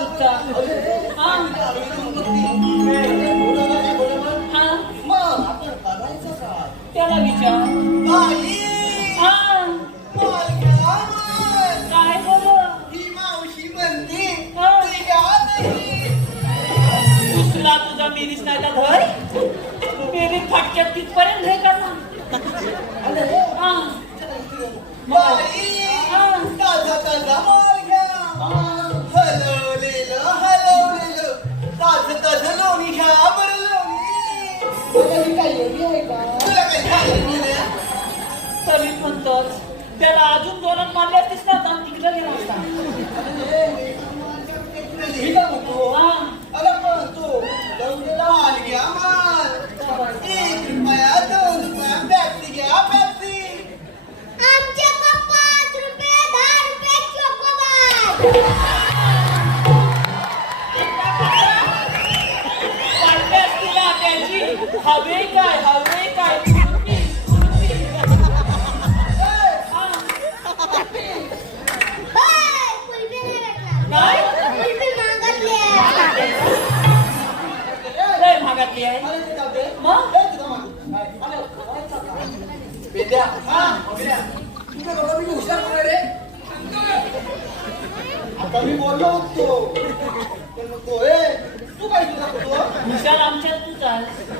काय त्याला विचार. काय बोल का नाही दुसरा तुझा मिरीस नाही का घर. मिरी फाटक्यात तिथपर्यंत हे का बाई. हा. ताजा ताजा. ताज ताज लोणी घ्या बरं लोणी तुला काही खायला मिळालं? तरी म्हणतोच त्याला अजून जोरात मारले असतीस ना तर तिकडे गेला असता मी काय म्हणतो हा अरे पण तू पण नको ए तू काय तुझा होतो विशाल आमच्यात तूच आहे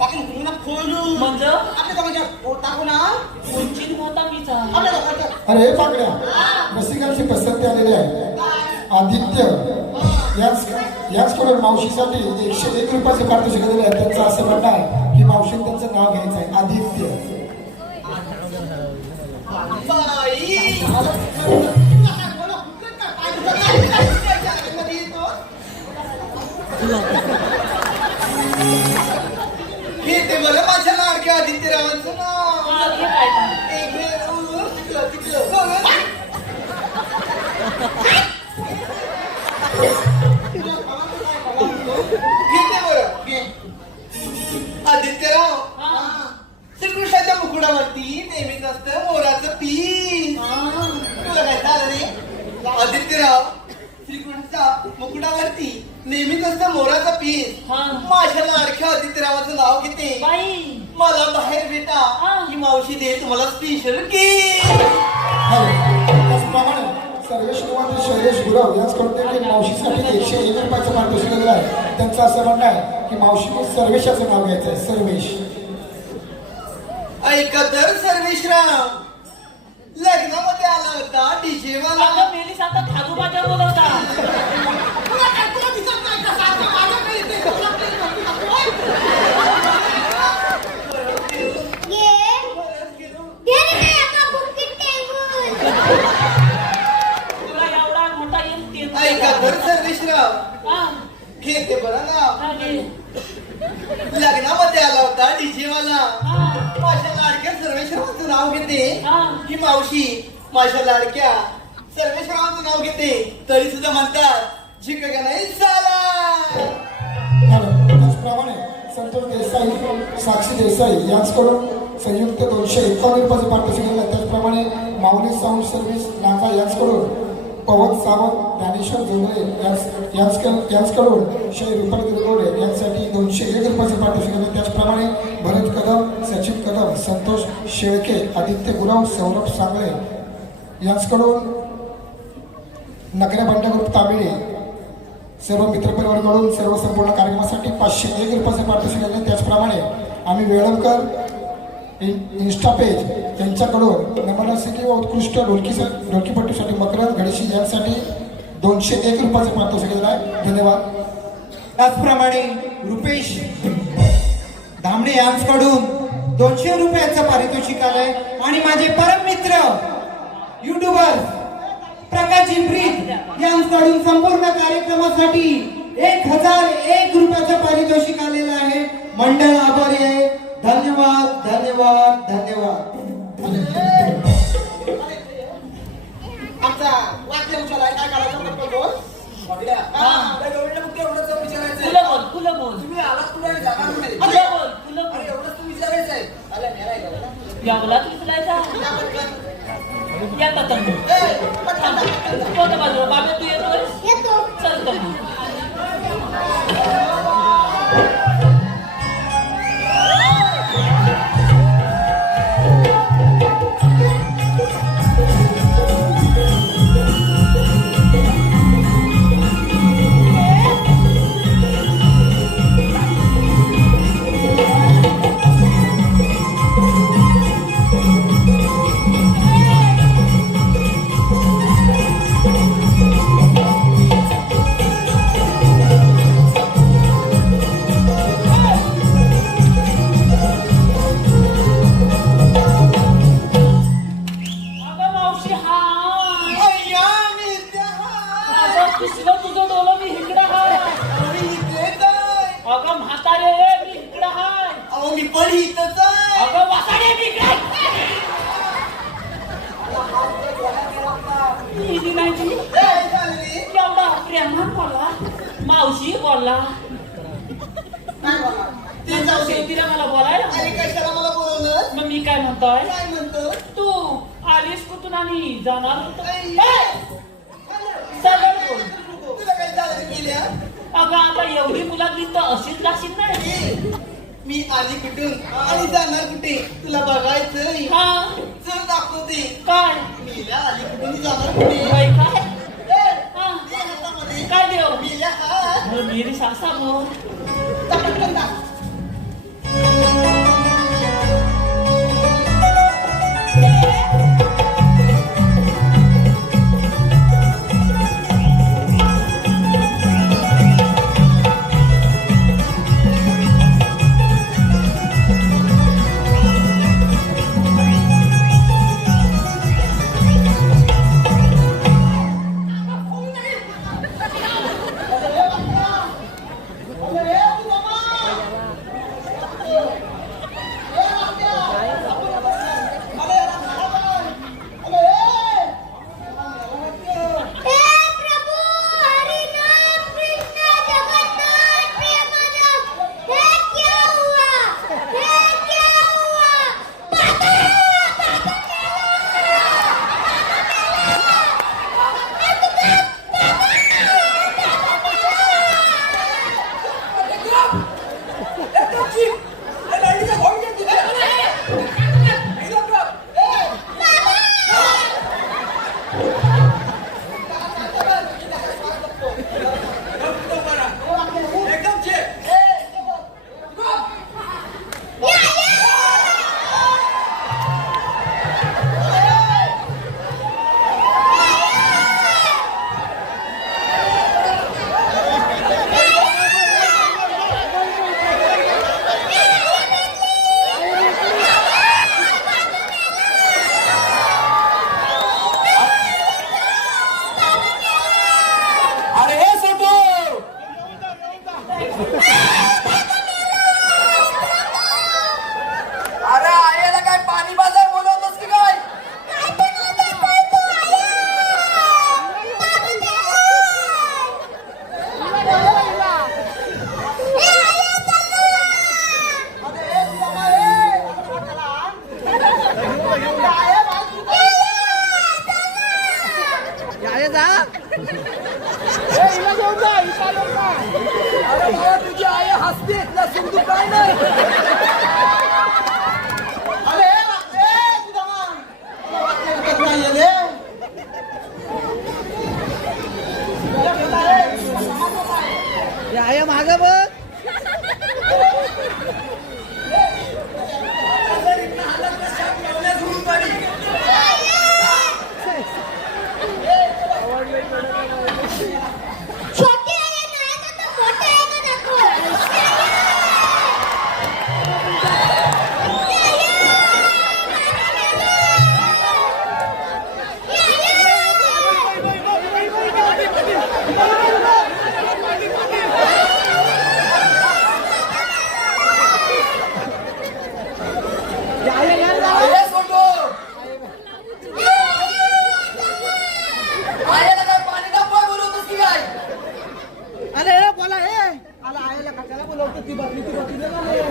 ना खोलू म्हणजे आपल्या दोघांच्या टाकू ना उंचीन होता मीच. आपल्या दोघांच्या अरे पाकड्या रसिकांची पसंती आलेली आहे आदित्य याच याचकडून मावशीसाठी एकशे एक रुपयाचे पारितोषिक दिले आहे त्यांचं असं म्हणणं आहे की मावशीने त्यांचं नाव घ्यायचं आहे आदित्य बाई येतो? ते बरं माझ्या लाडक्या आदित्यरावांचं नाव. आदित्यराव. श्रीकृष्णाच्या मुकुडावरती नेहमीच असतं मोराचं पीस तुला काय झालं रे आदित्यराव श्रीकृष्णाच्या मुकुडावरती नेहमीच असतं मोराचं पीस. हा. माझ्या लाडक्या आदित्यरावाचं नाव घेते बाई. मला बाहेर भेटा. हा. ही मावशी दे तुम्हाला स्पेशल हो. त्याचप्रमाणे सर्वेश निवांत शैलेश गुरव याचकडून त्यांनी मावशीसाठी एकशे एक रुपयाचं पारितोषिक दिलं आहे. त्यांचं असं म्हणणं आहे की मावशीने सर्वेशाचं नाव घ्यायचं आहे. सर्वेश. ऐका तर सर्वेशराव लग्नामध्ये आला होता डीजे वाला. अगं मेलीस आता थाजूबाजा बोलवता तुला काय तुला दिसत नाही का सारखं माझ्याकडे येते, तुझ्याकडे येते, तुझ्याकडे घे. येते. घे रे बाई, आता बुक्कीत टेंगून. तुला एवढा मोठा येईल ते ऐका तर सर्वेशराव हा, घेते बरं ना. लग्नामध्ये आला होता डीजेवाला. माझ्या लाडक्या सर्वेश्वराचं नाव घेते. हा. ही मावशी माझ्या लाडक्या सर्वेश्वराचं नाव घेते. तरी सुद्धा म्हणतात झिक नाही चाल देसाई साक्षी देसाई यांच्याकडून संयुक्त दोनशे एकावन्न रुपयाचे पारितोषिक आहे. त्याचप्रमाणे माऊली साऊंड सर्व्हिस नाका यांच्याकडून पवन सावंत ज्ञानेश्वर जोंगळे यांच्याकडून शे रुपये गिरगोडे यांसाठी दोनशे एक रुपयाचे पार्टिसिपेट दिले त्याचप्रमाणे भरत कदम सचिन कदम संतोष शेळके आदित्य गुराव सौरभ सांगळे यांच्याकडून नगरे बंडगुप्त तामिळे सर्व मित्रपरिवाराकडून सर्व संपूर्ण कार्यक्रमासाठी पाचशे एक रुपयाचे पारितोषिक आले त्याचप्रमाणे आम्ही वेळमकर इन्स्टा पेज यांच्याकडून नमनसिकी व उत्कृष्ट ढोलकी ढोलकीपट्टीसाठी मकरंद गणेशी यांसाठी दोनशे एक रुपयाचे पारितोषिक दिलं आहे धन्यवाद. त्याचप्रमाणे रुपेश धामणे यांच्याकडून दोनशे रुपयाचं पारितोषिक आलंय. आणि माझे परम मित्र युट्यूबर प्रकाशजी प्रीत यांच्याकडून संपूर्ण कार्यक्रमासाठी एक हजार एक रुपयाचं पारितोषिक आलेलं आहे. मंडळ आभारी आहे. धन्यवाद धन्यवाद धन्यवाद. आमचा वाक्य उचलाय काय करायचं. हा, विचारायचंय. फुलं बोल तुम्ही आलात कुठे? जागा बोल बोल. एवढंच तू विचारायचंय. आला, तुला या पटकन. येतात मग ए, पटकन जा, पटकन जा. कोणत्या बाजूला बाबा तू येतोय येतो चलतो मग आणि जाणार. सरळ बोल. तुला काय झालं गेल्या अगं आता एवढी मुलातली तर अशीच लागशील नाही ए, मी आली कुठून? आणि जाणार कुठे? तुला बघायचंय हा. चल दाखवते. काय? मीला आली कुठून जाणार कुठे? काय. काय देव? मीला हा. मग मेरी सासा बोल. ¡Vamos! ¡Vamos!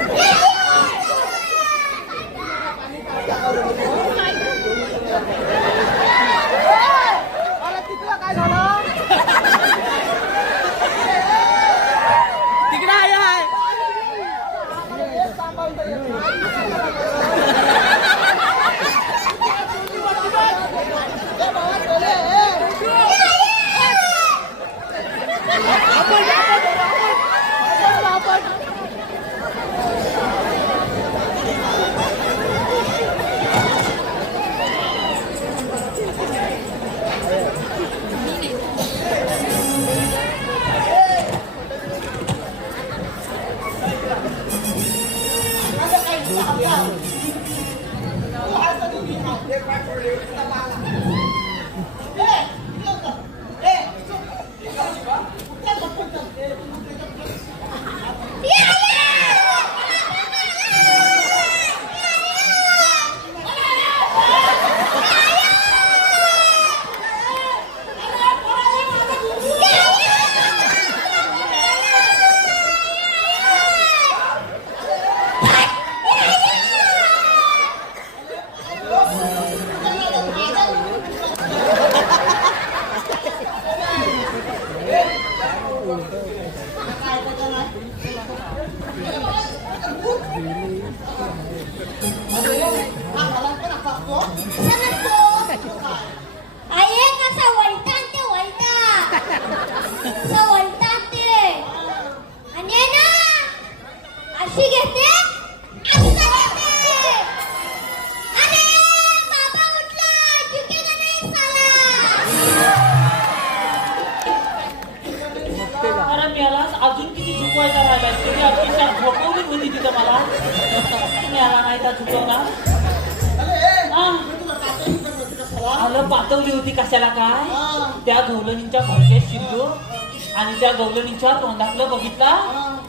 गवलणीच्या तोंडातलं बघितला?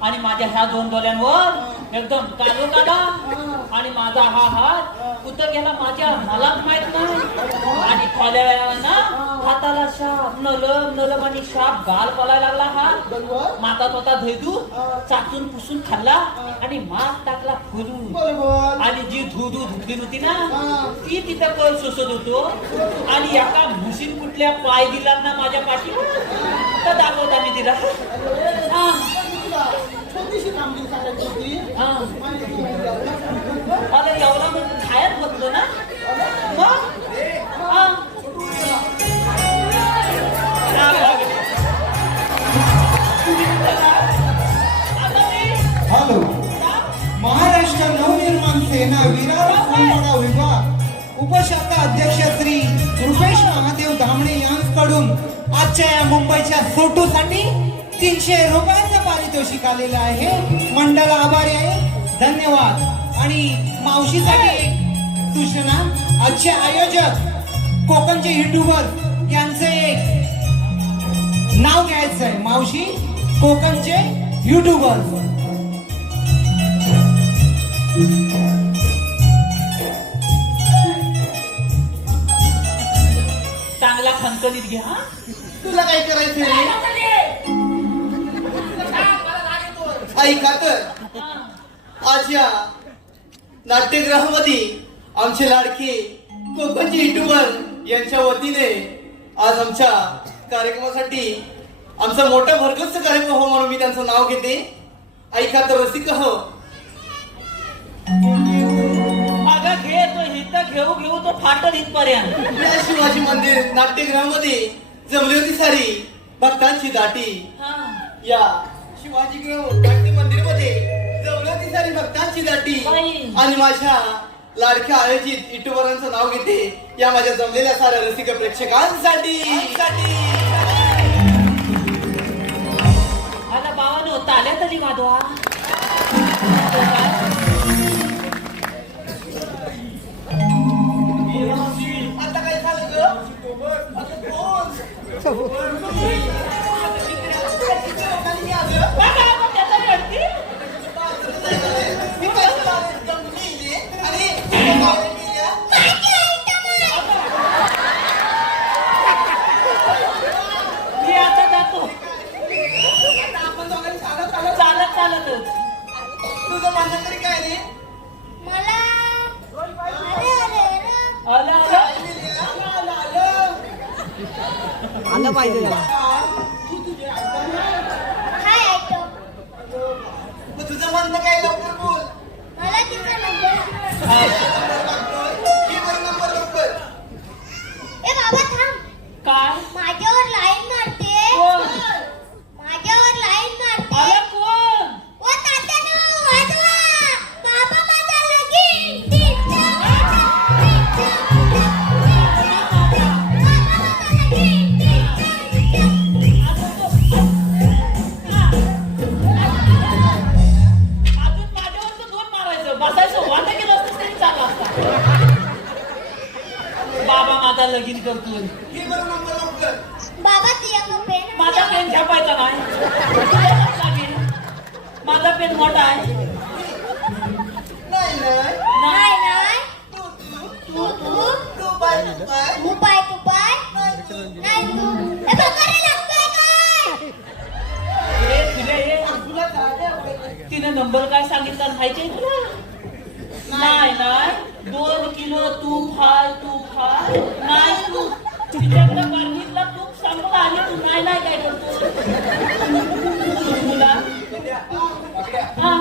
आणि माझ्या ह्या दोन डोळ्यांवर एकदम कालो काढा आणि माझा हा हात कुठं गेला माझ्या. मला माहीत नाही. आणि थोड्या हाताला शाप नलम नलम आणि शाप गाल पलायला लागला हात माता तोता धैदू. चाचून पुसून खाल्ला आणि मात टाकला फुलून आणि जी धुधू धुतली होती ना ती तिथं कळ सोसत होतो. आणि एका म्हशीन कुठल्या पाय दिला ना माझ्या पाठी? तर दाखवता मी तिला हा, छोटीशी कामगिरी सांगायची होती हा. आणि तू म्हणते, अरे एवढा म्हणून खायच बसलो ना मग हा. आता मी हॅलो महाराष्ट्र नवनिर्माण सेना विरार उस्मानाबाद विभाग उपशाखा अध्यक्ष श्री रुपेश महादेव धामणे यांकडून आजच्या या मुंबईच्या फोटोसाठी तीनशे रुपयाचं पारितोषिक आलेलं आहे. मंडळ आभारी आहे. धन्यवाद. आणि मावशीसाठी एक सूचना आजचे आयोजक कोकणचे युट्यूबर यांचे एक नाव घ्यायचं आहे. मावशी कोकणचे युट्यूबर. चांगला खणखणीत घ्या हा. तुला काय करायचंय? ऐका तर हा. आज या नाट्यगृहामध्ये आमचे लाडके कोकणचे युट्यूबर यांच्या वतीने आज आमच्या कार्यक्रमासाठी आमचा मोठा भरगच्च कार्यक्रम हो म्हणून मी त्यांचं नाव घेते. ऐका तर रसिक हो. घे तो हित घेऊ घेऊ तो फाटल इथपर्यंत. या शिवाजी मंदिर नाट्यगृहामध्ये जमली होती सारी भक्तांची दाटी. हा. या शिवाजी गृह नाट्य मंदिरमध्ये जमली होती सारी भक्तांची दाटी. बाई. आणि माझ्या लाडक्या आयोजित युट्यूबरांचं नाव घेते या माझ्या जमलेल्या साऱ्या रसिक प्रेक्षकांसाठी. आला बावानो ताल्या तरी माधवा कोण? आलं पाहिजे तुझे म्हणणं काय लवकर बोल. काय? माझ्यावर तिने नंबर काय सांगितला माहितीये तुला नाही नाही. दोन किलो तूप हाय तूप हाय नाही तू तिच्याकडे बघितला तूप चांगला आहे. तू नाही नाही काय करतो तुला हा.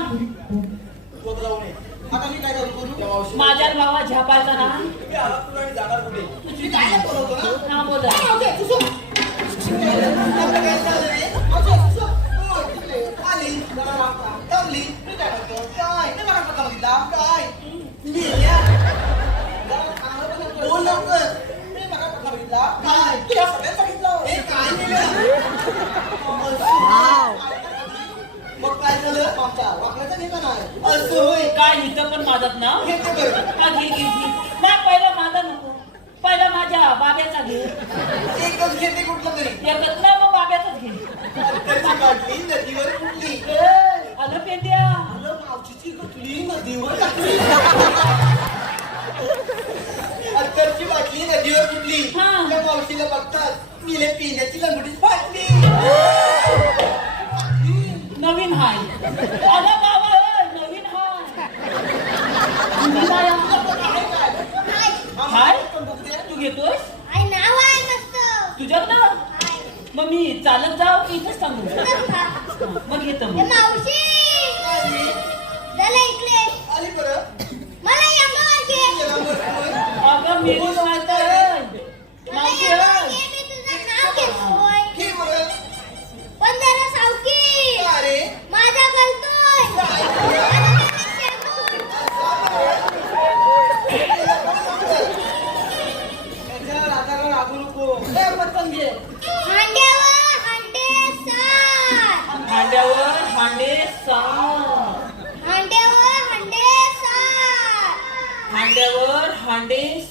आता मी काय माझ्या गावा झापायचा ना. तुझी काय ना हा बोला थांबली मी काय करतो काय नाही मला पत्ता बघितला काय. बोल लवकर मी मला पत्ता बघितला काय तुला सगळ्यात बघितलं हे काय लिहिलं मग काय झालं आमच्या असं होय काय इथं पण माझत ना हे ते बरं हा घे घे घे नाही पहिला माझा नको पहिला माझ्या बाब्याचा घे एकच घेते कुठलं तरी. एकच मग बाब्याचाच घे नदीवर कुठली ए, आलं पेंद्या आलं मावशीची कुठली नदीवर टाकली. अत्तरची बाटली नदीवर कुठली हा. त्या मावशीला बघतात मिले पिण्याची लंगडीच फाटली. नवीन हाय. आला बाबा ए, नवीन हाय. हाय. हा. हाय. तू तुझ्याकडं हाय मग मी चालत जाऊ इथंच सांगू. मग येतो मग मावशी चला इकडे आली बरं मला या अंगावर घे गेला बरं. अगं माहिती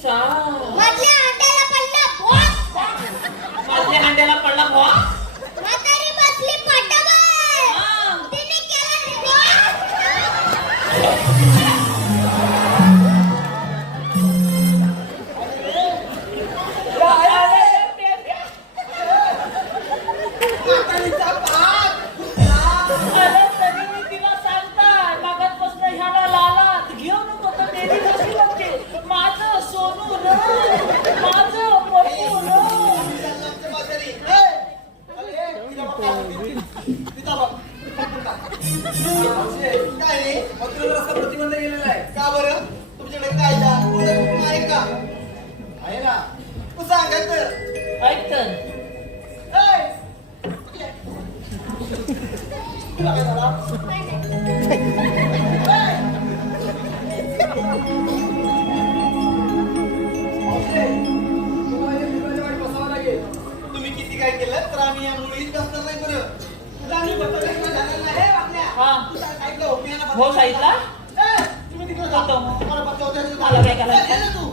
सात मधल्या हांड्याला पडला भोक. मधल्या हांड्याला पडला बुवा हो ए, तुम्ही तिकडे. जातो. मला त्याचं मला काय करायचं? ए, ये ना तू.